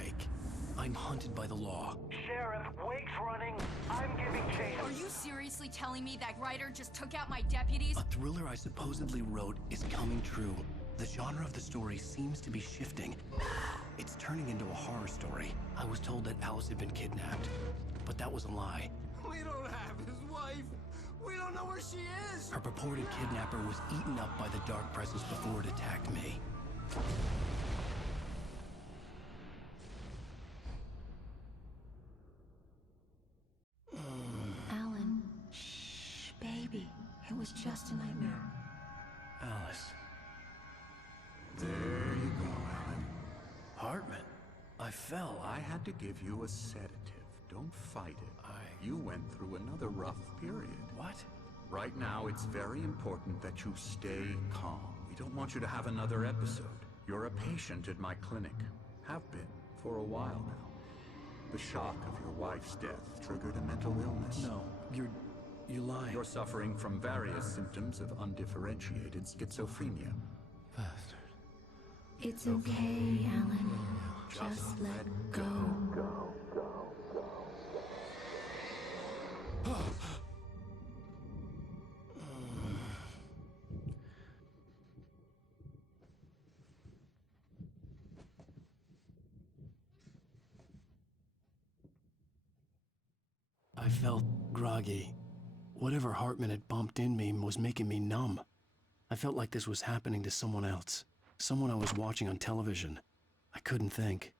Wake. I'm hunted by the law. Sheriff, Wake's running. I'm giving chase. Are you seriously telling me that writer just took out my deputies? A thriller I supposedly wrote is coming true. The genre of the story seems to be shifting. It's turning into a horror story. I was told that Alice had been kidnapped, but that was a lie. We don't have his wife. We don't know where she is. Her purported kidnapper was eaten up by the dark presence before it attacked me. Alan, shh, baby. It was just a nightmare. Alice. There you go, Alan. Hartman. I fell. I had to give you a sedative. Don't fight it. You went through another rough period. What? Right now, it's very important that you stay calm. We don't want you to have another episode. You're a patient at my clinic. Have been for a while now. The shock of your wife's death triggered a mental illness. No, you're lying. You're suffering from various symptoms of undifferentiated schizophrenia. Bastard. It's okay, Alan. Just let go. I felt groggy. Whatever Hartman had bumped in me was making me numb. I felt like this was happening to someone else. Someone I was watching on television. I couldn't think.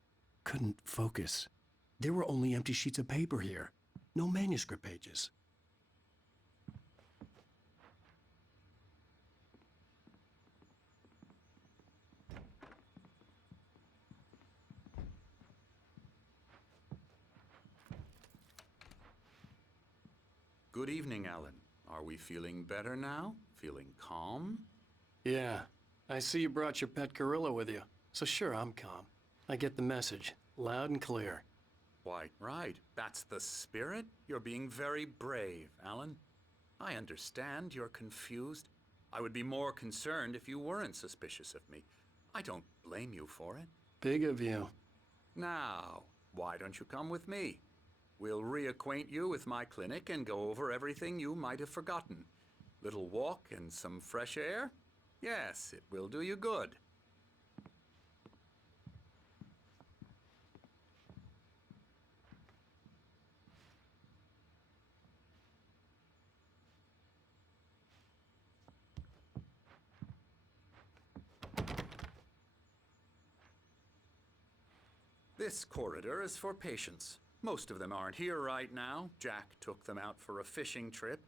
Couldn't focus. There were only empty sheets of paper here. No manuscript pages. Good evening, Alan. Are we feeling better now? Feeling calm? Yeah. I see you brought your pet gorilla with you. So sure, I'm calm. I get the message. Loud and clear. Why, right. That's the spirit. You're being very brave, Alan. I understand you're confused. I would be more concerned if you weren't suspicious of me. I don't blame you for it. Big of you. Now, why don't you come with me? We'll reacquaint you with my clinic and go over everything you might have forgotten. Little walk and some fresh air? Yes, it will do you good. This corridor is for patients. Most of them aren't here right now. Jack took them out for a fishing trip,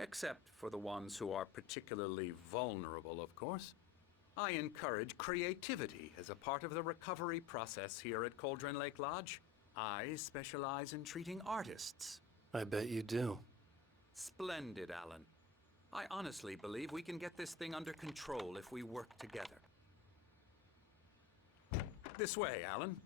except for the ones who are particularly vulnerable, of course. I encourage creativity as a part of the recovery process here at Cauldron Lake Lodge. I specialize in treating artists. I bet you do. Splendid, Alan. I honestly believe we can get this thing under control if we work together. This way, Alan.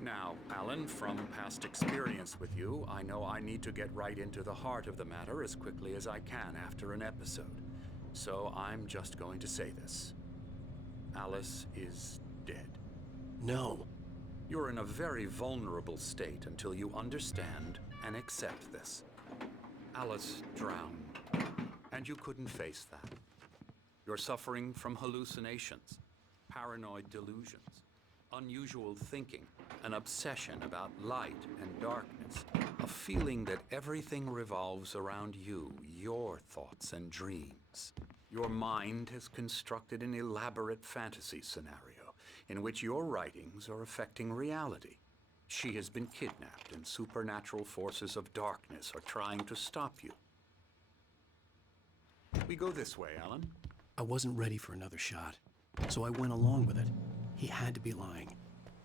Now, Alan, from past experience with you, I know I need to get right into the heart of the matter as quickly as I can after an episode. So I'm just going to say this. Alice is dead. No. You're in a very vulnerable state until you understand and accept this. Alice drowned, and you couldn't face that. You're suffering from hallucinations, paranoid delusions, unusual thinking, an obsession about light and darkness, a feeling that everything revolves around you, your thoughts and dreams. Your mind has constructed an elaborate fantasy scenario in which your writings are affecting reality. She has been kidnapped and supernatural forces of darkness are trying to stop you. We go this way, Alan. I wasn't ready for another shot, so I went along with it. He had to be lying.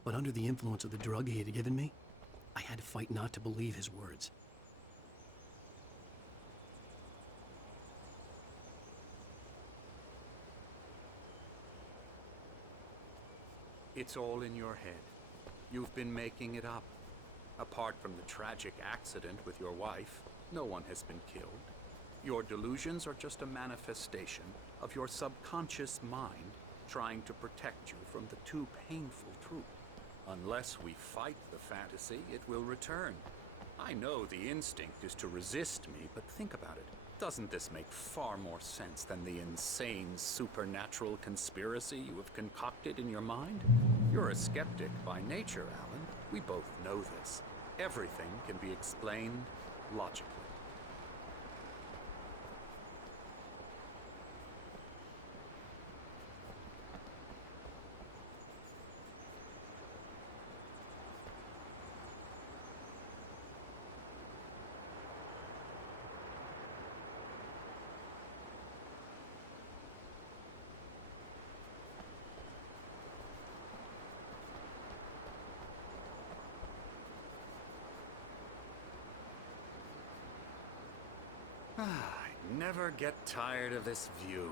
But under the influence of the drug he had given me, I had to fight not to believe his words. It's all in your head. You've been making it up. Apart from the tragic accident with your wife, no one has been killed. Your delusions are just a manifestation of your subconscious mind trying to protect you from the too painful truth. Unless we fight the fantasy, it will return. I know the instinct is to resist me, but think about it. Doesn't this make far more sense than the insane supernatural conspiracy you have concocted in your mind? You're a skeptic by nature, Alan. We both know this. Everything can be explained logically. I never get tired of this view.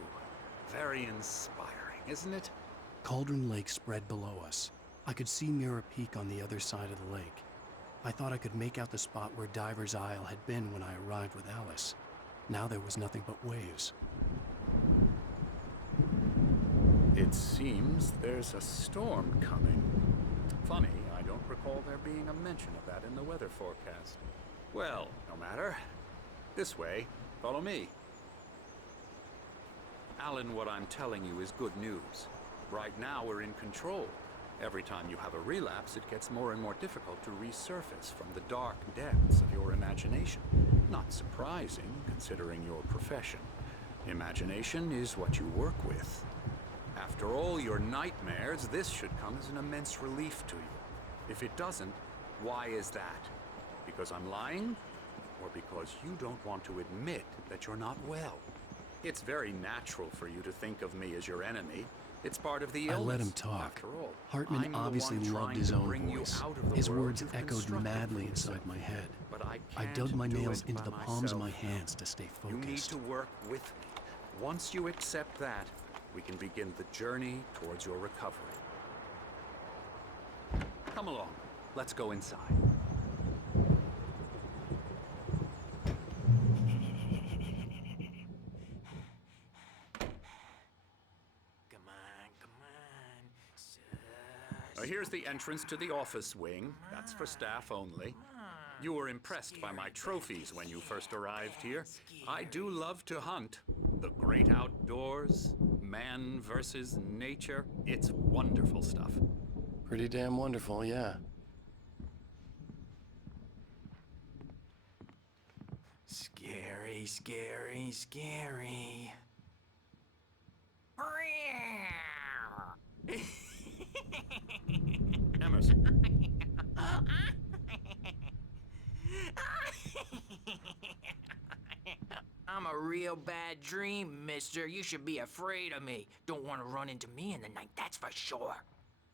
Very inspiring, isn't it? Cauldron Lake spread below us. I could see Mirror Peak on the other side of the lake. I thought I could make out the spot where Diver's Isle had been when I arrived with Alice. Now there was nothing but waves. It seems there's a storm coming. Funny, I don't recall there being a mention of that in the weather forecast. Well, no matter. This way. Follow me. Alan, what I'm telling you is good news. Right now, we're in control. Every time you have a relapse, it gets more and more difficult to resurface from the dark depths of your imagination. Not surprising, considering your profession. Imagination is what you work with. After all your nightmares, this should come as an immense relief to you. If it doesn't, why is that? Because I'm lying? Or because you don't want to admit that you're not well? It's very natural for you to think of me as your enemy. It's part of the illness. I let him talk. After all, Hartman I'm the obviously one loved trying his to own bring you voice. out of the His world words you've echoed constructed madly for inside yourself. my head. But I I can't dug my do nails it into by the palms of my myself. hands to stay You need focused. to work with me. Once you accept that, we can begin the journey towards your recovery. Come along. Let's go inside. Here's the entrance to the office wing. That's for staff only. You were impressed by my trophies when you first arrived here. I do love to hunt. The great outdoors, man versus nature. It's wonderful stuff. Pretty damn wonderful, yeah. Scary, scary, scary. Emerson. I'm a real bad dream, mister. You should be afraid of me. Don't want to run into me in the night, that's for sure.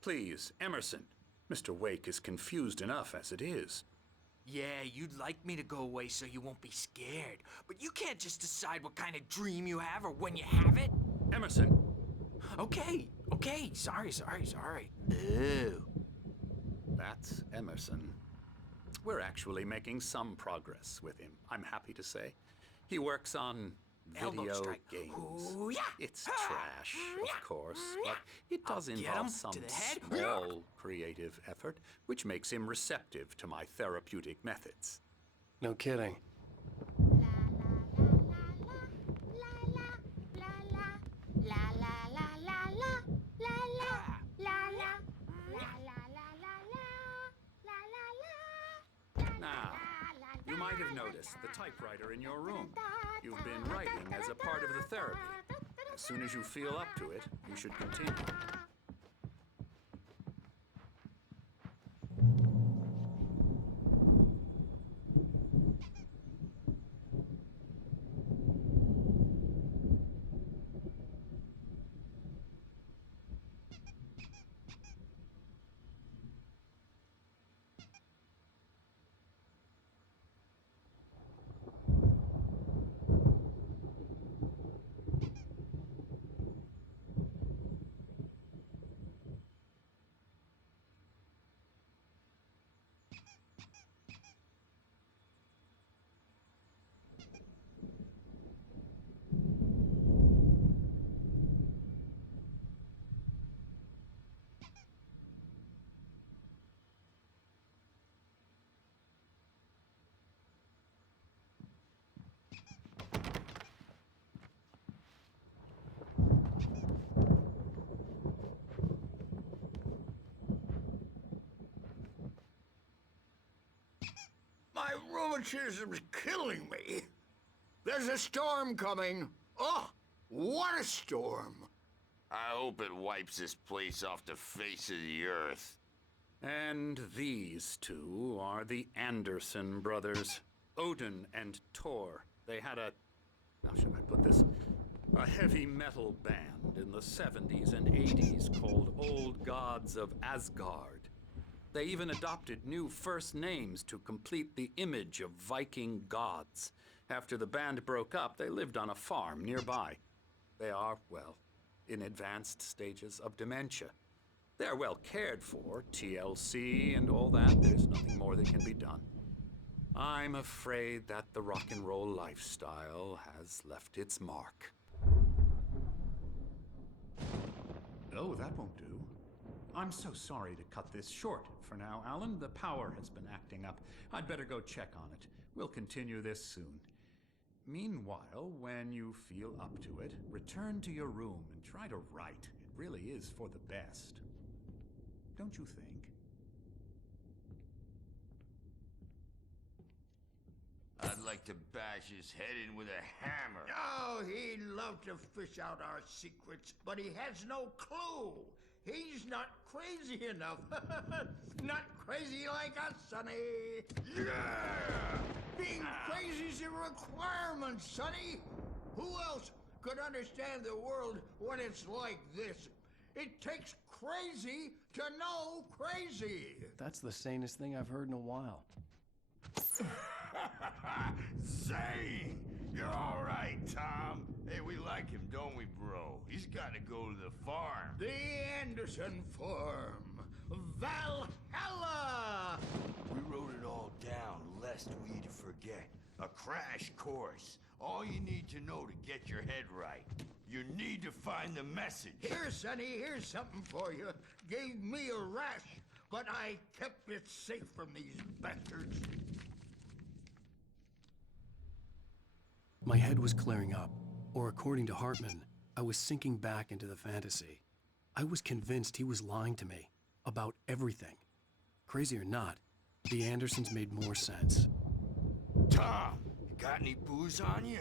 Please, Emerson. Mr. Wake is confused enough as it is. Yeah, you'd like me to go away so you won't be scared. But you can't just decide what kind of dream you have or when you have it. Emerson! Okay, sorry. Ew. That's Emerson. We're actually making some progress with him, I'm happy to say. He works on Elbow video strike. games. Ooh, yeah. It's trash, of course, but it does I'll get involve him some to the head. small creative effort, which makes him receptive to my therapeutic methods. No kidding. Now, you might have noticed the typewriter in your room. You've been writing as a part of the therapy. As soon as you feel up to it, you should continue. rheumatism's killing me. There's a storm coming. Oh, what a storm. I hope it wipes this place off the face of the earth. And these two are the Anderson brothers, Odin and Thor. They had a, how should I put this? A heavy metal band in the 70s and 80s called Old Gods of Asgard. They even adopted new first names to complete the image of Viking gods. After the band broke up, they lived on a farm nearby. They are, well, in advanced stages of dementia. They're well cared for, TLC and all that. There's nothing more that can be done. I'm afraid that the rock and roll lifestyle has left its mark. Oh, that won't do. I'm so sorry to cut this short for now, Alan. The power has been acting up. I'd better go check on it. We'll continue this soon. Meanwhile, when you feel up to it, return to your room and try to write. It really is for the best. Don't you think? I'd like to bash his head in with a hammer. Oh, he'd love to fish out our secrets, but he has no clue. He's not crazy enough. Not crazy like us, Sonny. Yeah! Being crazy's a requirement, Sonny. Who else could understand the world when it's like this? It takes crazy to know crazy. That's the sanest thing I've heard in a while. Zane! You're all right, Tom. Hey, we like him, don't we, bro? He's got to go to the farm. The Anderson Farm. Valhalla! We wrote it all down, lest we forget. A crash course. All you need to know to get your head right. You need to find the message. Here, Sonny, here's something for you. Gave me a rash, but I kept it safe from these bastards. My head was clearing up, or according to Hartman, I was sinking back into the fantasy. I was convinced he was lying to me about everything. Crazy or not, the Andersons made more sense. Tom, you got any booze on you?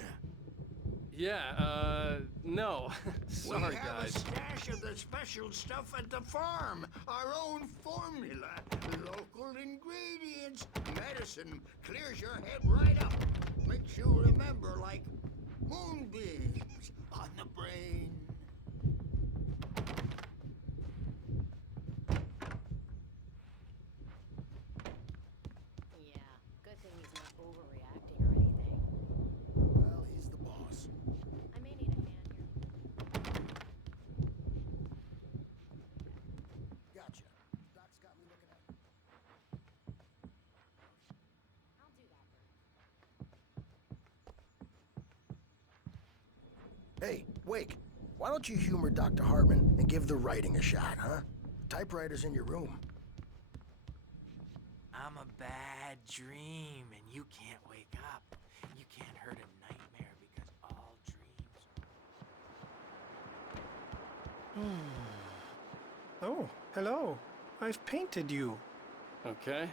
Yeah, no. Sorry, we have guys. a stash of the special stuff at the farm. Our own formula. Local ingredients. Medicine clears your head right up. Makes you remember like moonbeams on the brain. Yeah, good thing he's not overreacting or anything. Well, he's the boss. I may need a hand here. Gotcha. Doc's got me looking at. I'll do that. Hey, Wake, why don't you humor Dr. Hartman and give the writing a shot, huh? Typewriter's in your room. I'm a bad dream, and you can't wake up. You can't hurt a nightmare because all dreams are... Oh, hello. I've painted you. Okay.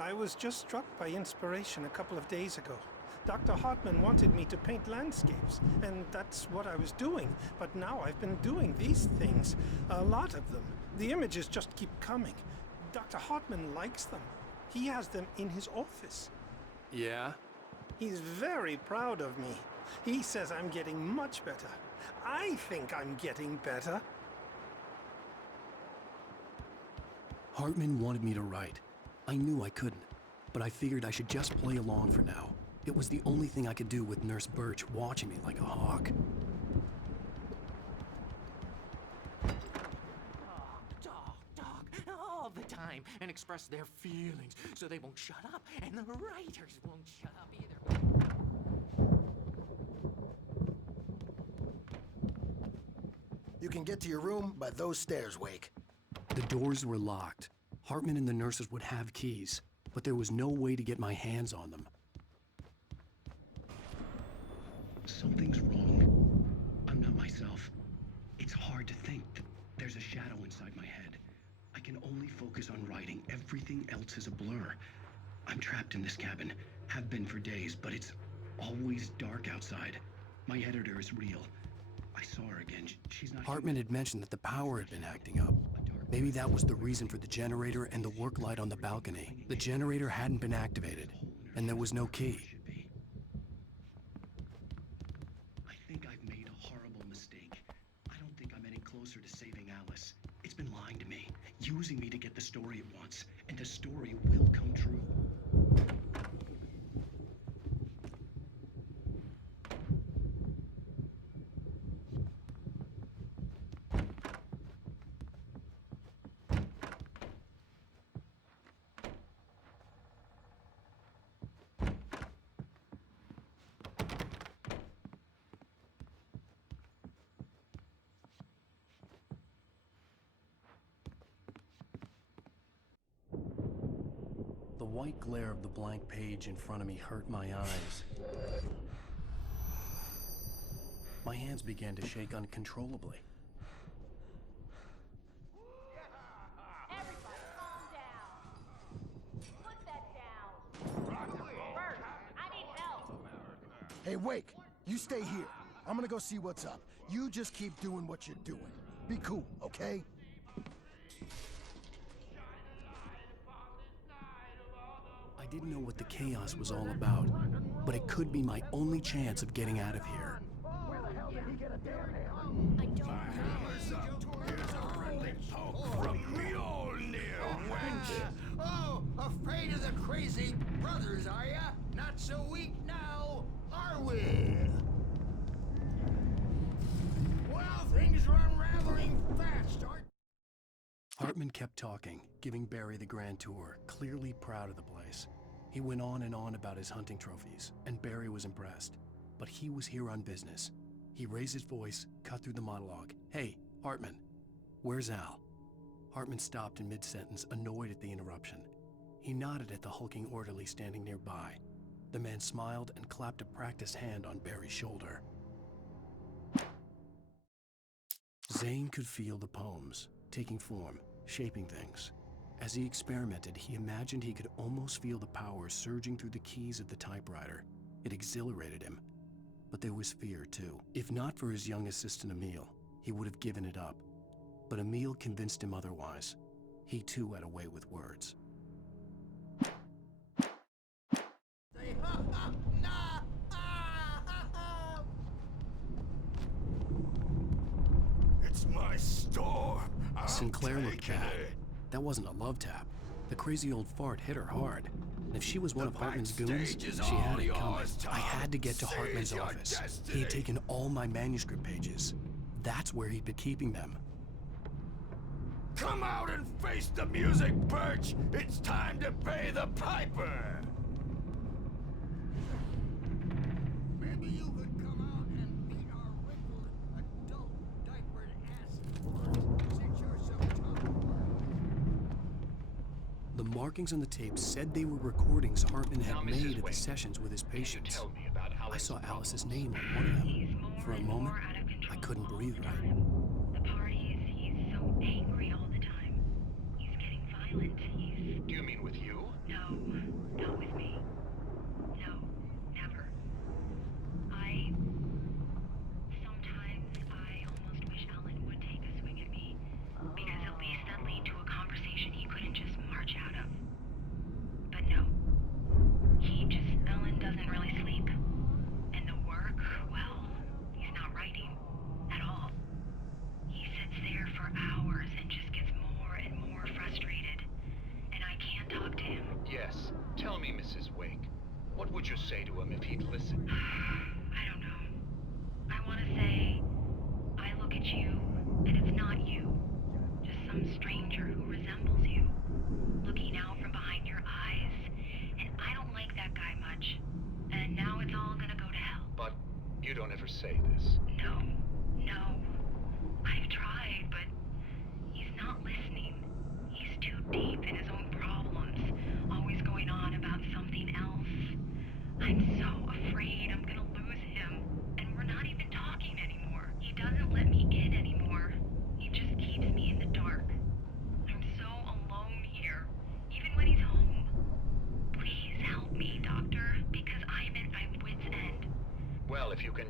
I was just struck by inspiration a couple of days ago. Dr. Hartman wanted me to paint landscapes, and that's what I was doing. But now I've been doing these things, a lot of them. The images just keep coming. Dr. Hartman likes them. He has them in his office. Yeah? He's very proud of me. He says I'm getting much better. I think I'm getting better. Hartman wanted me to write. I knew I couldn't, but I figured I should just play along for now. It was the only thing I could do with Nurse Birch watching me like a hawk. Talk all the time and express their feelings so they won't shut up, and the writers won't shut up either. You can get to your room by those stairs, Wake. The doors were locked. Hartman and the nurses would have keys, but there was no way to get my hands on them. Something's wrong. I'm not myself. It's hard to think. There's a shadow inside my head. I can only focus on writing. Everything else is a blur. I'm trapped in this cabin. Have been for days, but it's always dark outside. My editor is real. I saw her again. She's not... Hartman had mentioned that the power had been acting up. Maybe that was the reason for the generator and the work light on the balcony. The generator hadn't been activated, and there was no key. I think I've made a horrible mistake. I don't think I'm any closer to saving Alice. It's been lying to me, using me to get the story it wants, and the story will come true. The white glare of the blank page in front of me hurt my eyes. My hands began to shake uncontrollably. Everybody calm down. Put that down. Bert, I need help. Hey, Wake, you stay here. I'm gonna go see what's up. You just keep doing what you're doing. Be cool, okay? I didn't know what the chaos was all about, but it could be my only chance of getting out of here. Where the hell did he get a damn hand? I don't know. Hammer's up. Here's a friendly poke from Mjolnir, wench. Oh, afraid of the crazy brothers, are ya? Not so weak now, are we? Well, things are unraveling fast, aren't Hartman kept talking, giving Barry the grand tour, clearly proud of the place. He went on and on about his hunting trophies, and Barry was impressed. But he was here on business. He raised his voice, cut through the monologue. Hey, Hartman, where's Al? Hartman stopped in mid-sentence, annoyed at the interruption. He nodded at the hulking orderly standing nearby. The man smiled and clapped a practiced hand on Barry's shoulder. Zane could feel the poems, taking form, shaping things. As he experimented, he imagined he could almost feel the power surging through the keys of the typewriter. It exhilarated him. But there was fear, too. If not for his young assistant Emil, he would have given it up. But Emil convinced him otherwise. He too had a way with words. they? Ha ha! Nah! Ah! Ha ha! It's my storm. Sinclair looked bad. That wasn't a love tap. The crazy old fart hit her hard. And if she was one of Hartman's goons, she had it coming. I had to get to Hartman's office. He had taken all my manuscript pages. That's where he'd been keeping them. Come out and face the music, Birch! It's time to pay the piper! Maybe you could come out and beat our wrinkled, adult, diapered asses for us, since you're so tough. The markings on the tape said they were recordings Hartman had made at the sessions with his patients. I saw Alice's name on one of them. For a moment, I couldn't breathe right. The parties, he's so angry all the time. He's getting violent. Do you mean with you? No, not with me. No, never. Sometimes I almost wish Alan would take a swing at me, because at least that lead to a conversation he couldn't just march out of. But no. Alan doesn't really sleep. And the work, well, he's not writing at all. He sits there for hours and just gets more and more frustrated. And I can't talk to him. Yes. Tell me, Mrs. Wake. What would you say to him if he'd listen? I don't know. I want to say, I look at you, and it's not you. Just some stranger who resembles you. Looking out from behind your eyes. And I don't like that guy much. And now it's all gonna go to hell. But you don't ever say this. No. I've tried, but he's not listening. He's too deep in his own problems, always going on about something else. I'm so afraid I'm gonna lose him, and we're not even talking anymore. He doesn't let me in anymore. He just keeps me in the dark. I'm so alone here, even when he's home. Please,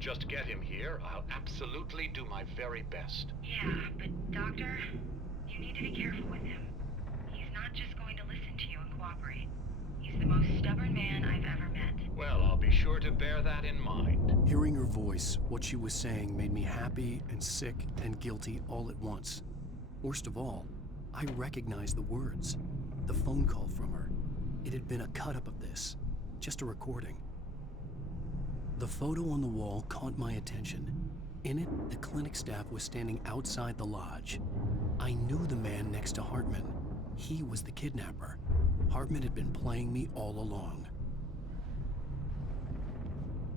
just get him here, I'll absolutely do my very best. Yeah, but Doctor, you need to be careful with him. He's not just going to listen to you and cooperate. He's the most stubborn man I've ever met. Well, I'll be sure to bear that in mind. Hearing her voice, what she was saying made me happy and sick and guilty all at once. Worst of all, I recognized the words. The phone call from her. It had been a cut-up of this. Just a recording. The photo on the wall caught my attention. In it, the clinic staff was standing outside the lodge. I knew the man next to Hartman. He was the kidnapper. Hartman had been playing me all along.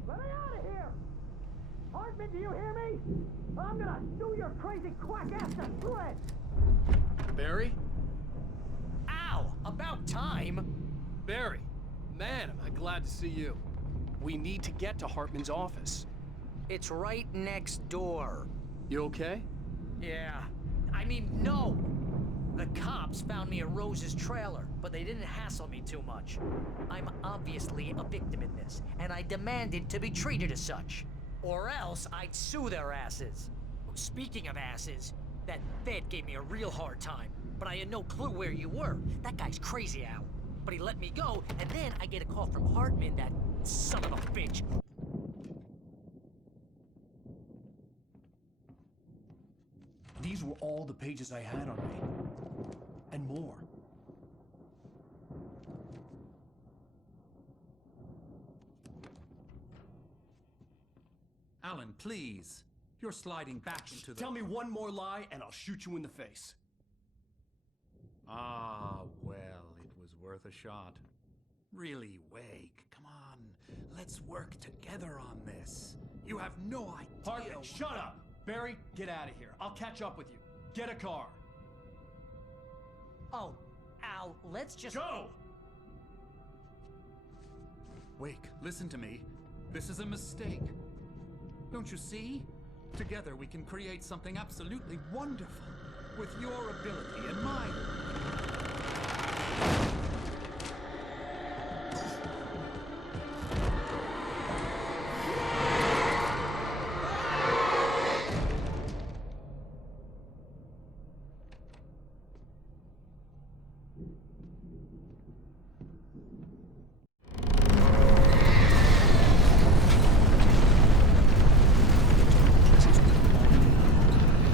Let me out of here! Hartman, do you hear me? I'm gonna sue your crazy quack ass to shreds! Barry? Ow! About time! Barry! Man, am I glad to see you. We need to get to Hartman's office. It's right next door. You okay? Yeah. I mean, no! The cops found me at Rose's trailer, but they didn't hassle me too much. I'm obviously a victim in this, and I demanded to be treated as such. Or else I'd sue their asses. Speaking of asses, that Fed gave me a real hard time, but I had no clue where you were. That guy's crazy, Al. But he let me go, and then I get a call from Hartman, that son of a bitch. These were all the pages I had on me. And more. Alan, please. You're sliding back into the... Tell me one more lie and I'll shoot you in the face. Ah, well, it was worth a shot. Really, Wake, come on. Let's work together on this. You have no idea... Hartman, shut up! Barry, get out of here. I'll catch up with you. Get a car. Oh, Al, let's just... Go! Wake, listen to me. This is a mistake. Don't you see? Together we can create something absolutely wonderful. With your ability and mine.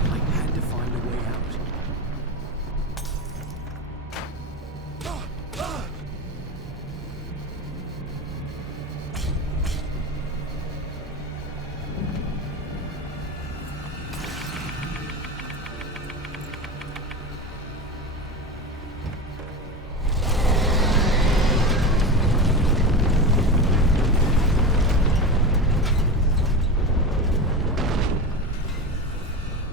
I had to find a way out.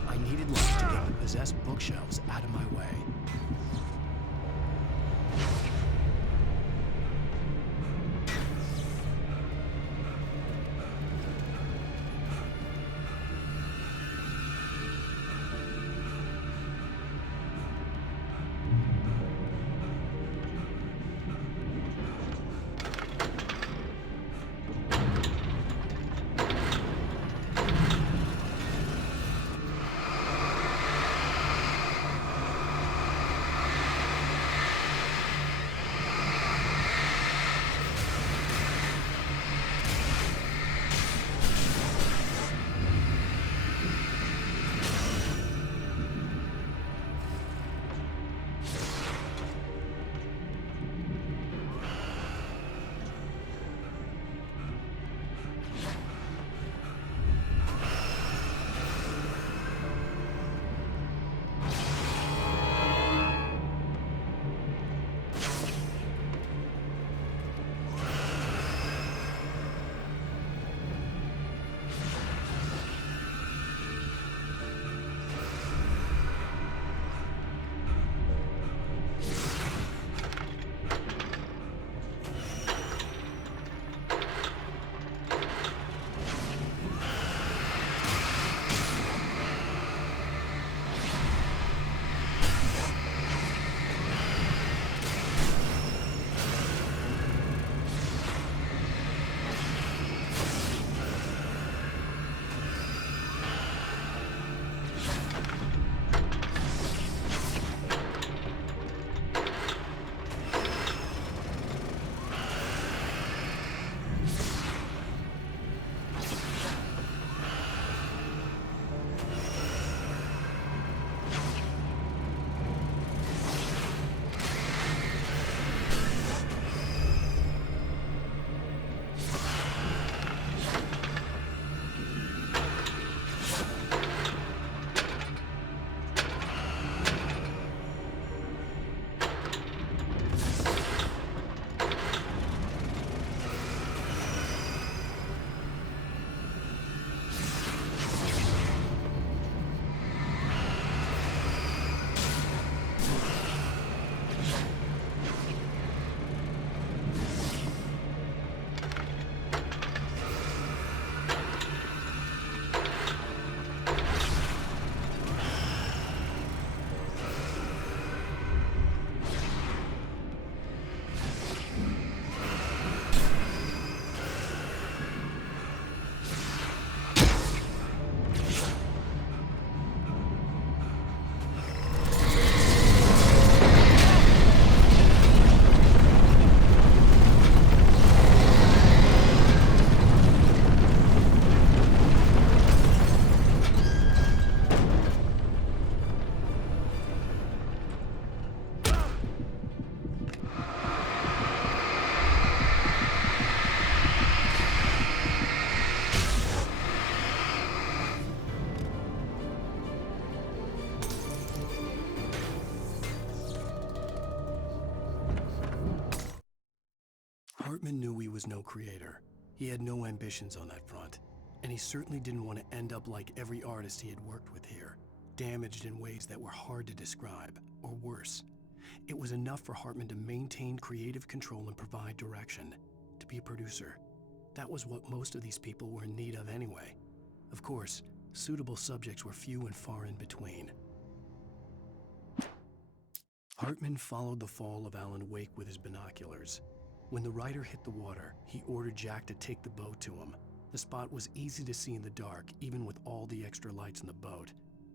I needed light to get the possessed bookshelves out of my way. Hartman knew he was no creator. He had no ambitions on that front, and he certainly didn't want to end up like every artist he had worked with here, damaged in ways that were hard to describe, or worse. It was enough for Hartman to maintain creative control and provide direction, to be a producer. That was what most of these people were in need of anyway. Of course, suitable subjects were few and far in between. Hartman followed the fall of Alan Wake with his binoculars. When the rider hit the water, he ordered Jack to take the boat to him. The spot was easy to see in the dark, even with all the extra lights in the boat.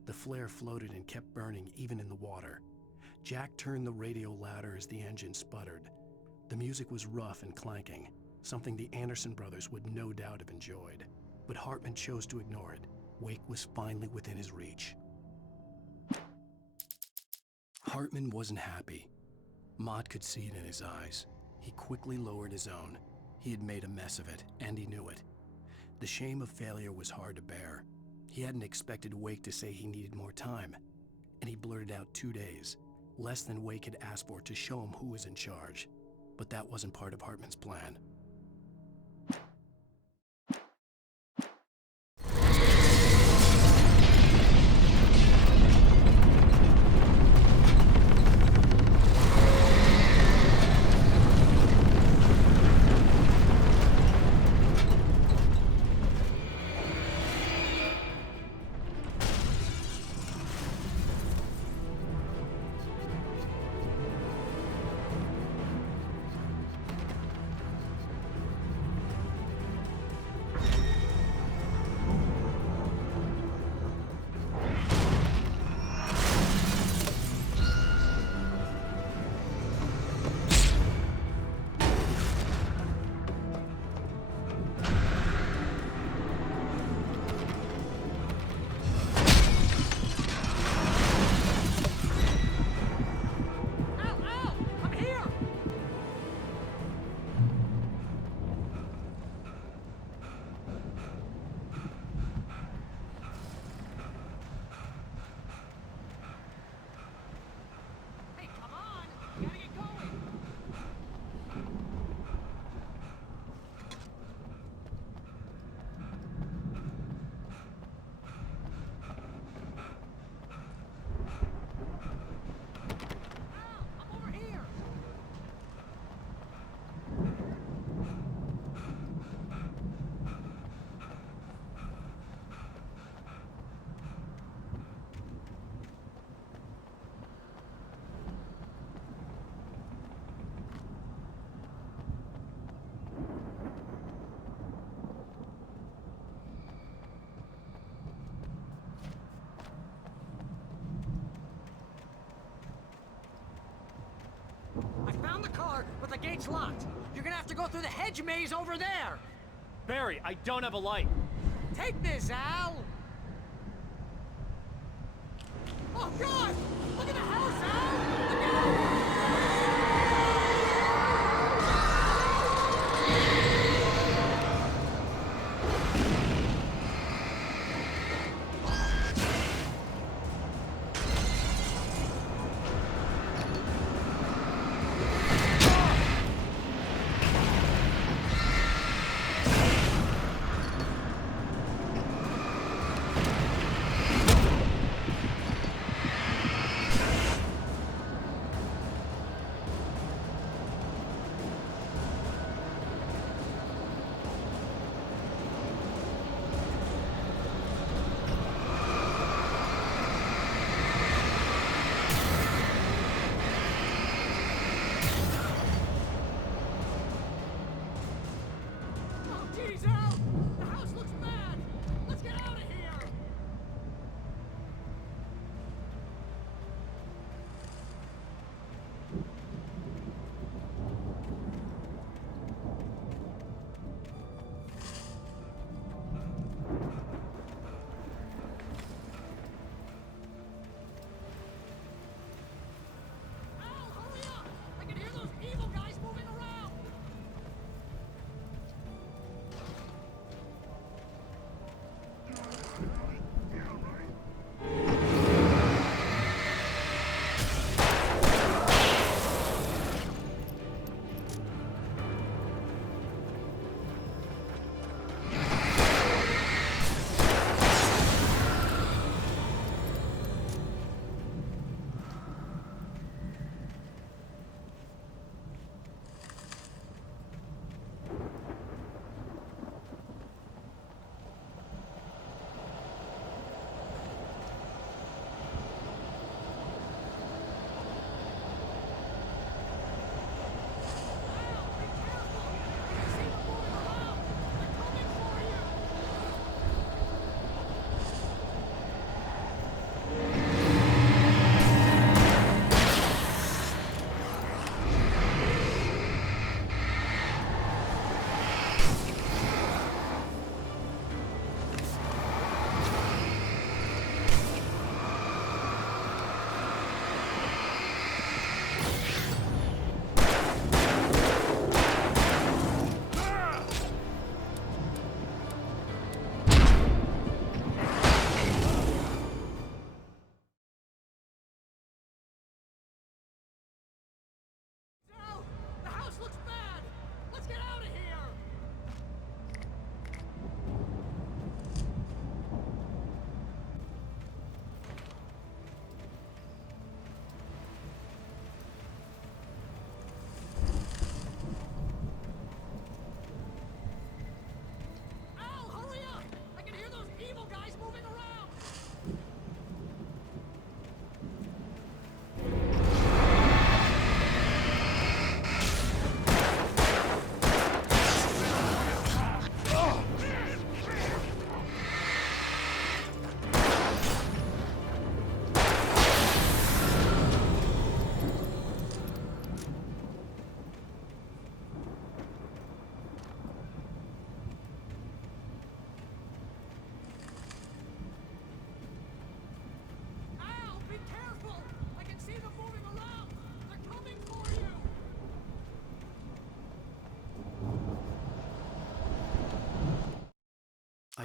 The flare floated and kept burning even in the water. Jack turned the radio louder as the engine sputtered. The music was rough and clanking, something the Anderson brothers would no doubt have enjoyed. But Hartman chose to ignore it. Wake was finally within his reach. Hartman wasn't happy. Mott could see it in his eyes. He quickly lowered his own. He had made a mess of it, and he knew it. The shame of failure was hard to bear. He hadn't expected Wake to say he needed more time, and he blurted out 2 days, less than Wake had asked for, to show him who was in charge. But that wasn't part of Hartman's plan. I found the car, but the gate's locked. You're gonna have to go through the hedge maze over there. Barry, I don't have a light. Take this, Al! Oh, God! Look at the house, Al! Look out!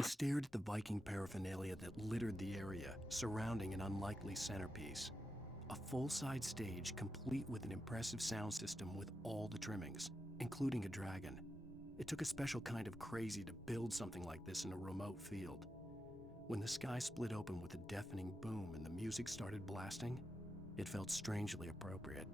I stared at the Viking paraphernalia that littered the area, surrounding an unlikely centerpiece. A full-size stage complete with an impressive sound system with all the trimmings, including a dragon. It took a special kind of crazy to build something like this in a remote field. When the sky split open with a deafening boom and the music started blasting, it felt strangely appropriate.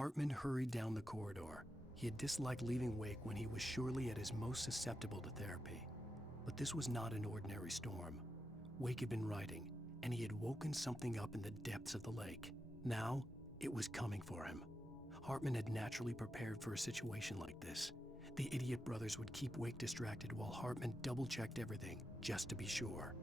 Hartman hurried down the corridor. He had disliked leaving Wake when he was surely at his most susceptible to therapy. But this was not an ordinary storm. Wake had been writing, and he had woken something up in the depths of the lake. Now, it was coming for him. Hartman had naturally prepared for a situation like this. The idiot brothers would keep Wake distracted while Hartman double-checked everything, just to be sure.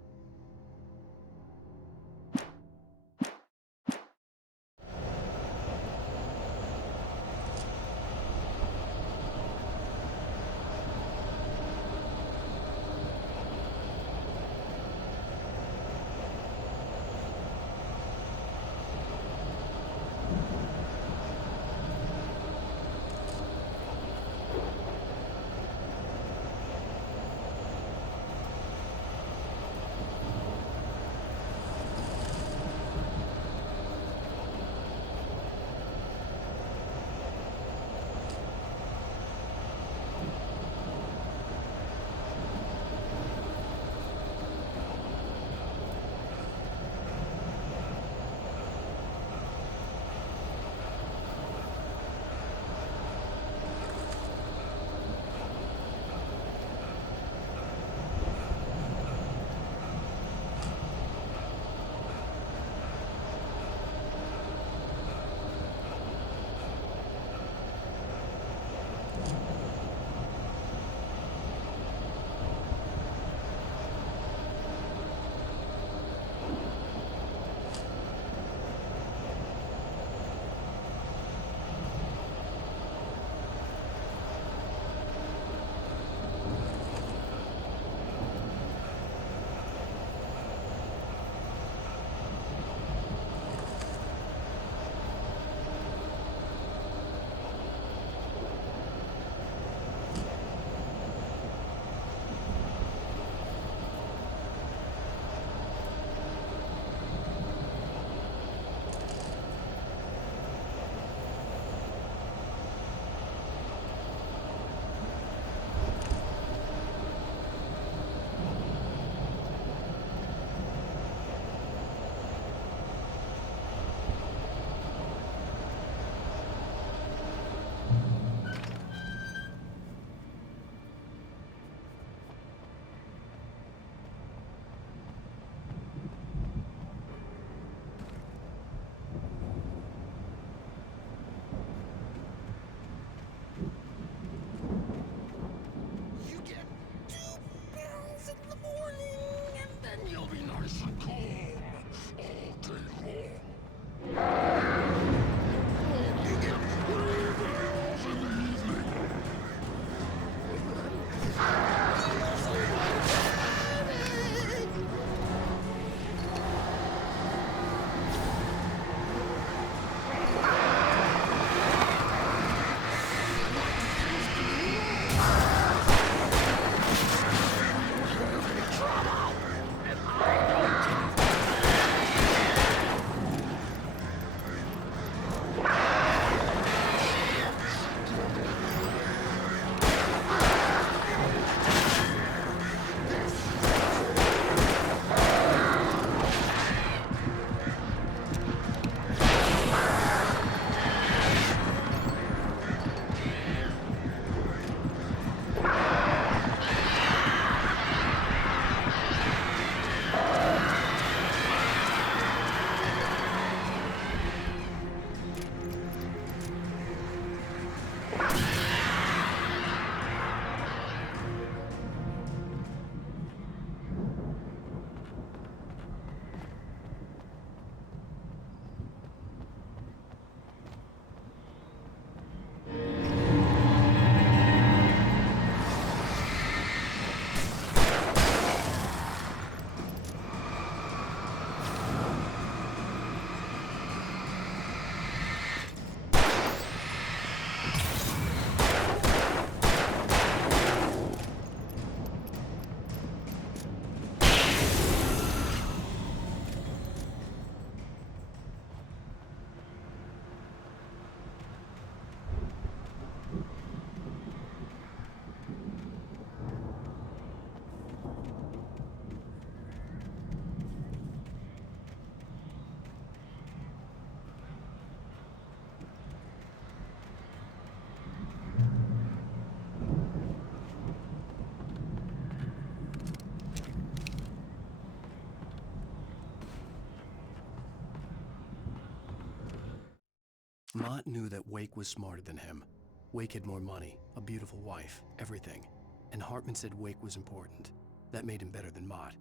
Mott knew that Wake was smarter than him. Wake had more money, a beautiful wife, everything. And Hartman said Wake was important. That made him better than Mott.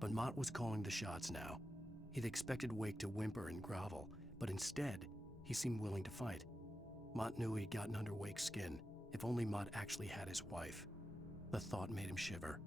But Mott was calling the shots now. He'd expected Wake to whimper and grovel, but instead, he seemed willing to fight. Mott knew he'd gotten under Wake's skin. If only Mott actually had his wife. The thought made him shiver.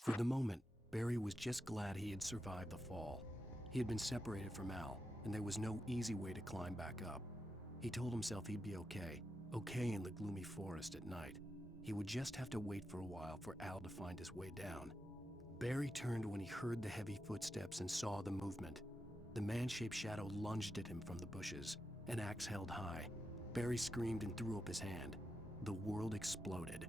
For the moment, Barry was just glad he had survived the fall. He had been separated from Al, and there was no easy way to climb back up. He told himself he'd be okay in the gloomy forest at night. He would just have to wait for a while for Al to find his way down. Barry turned when he heard the heavy footsteps and saw the movement. The man-shaped shadow lunged at him from the bushes, an axe held high. Barry screamed and threw up his hand. The world exploded.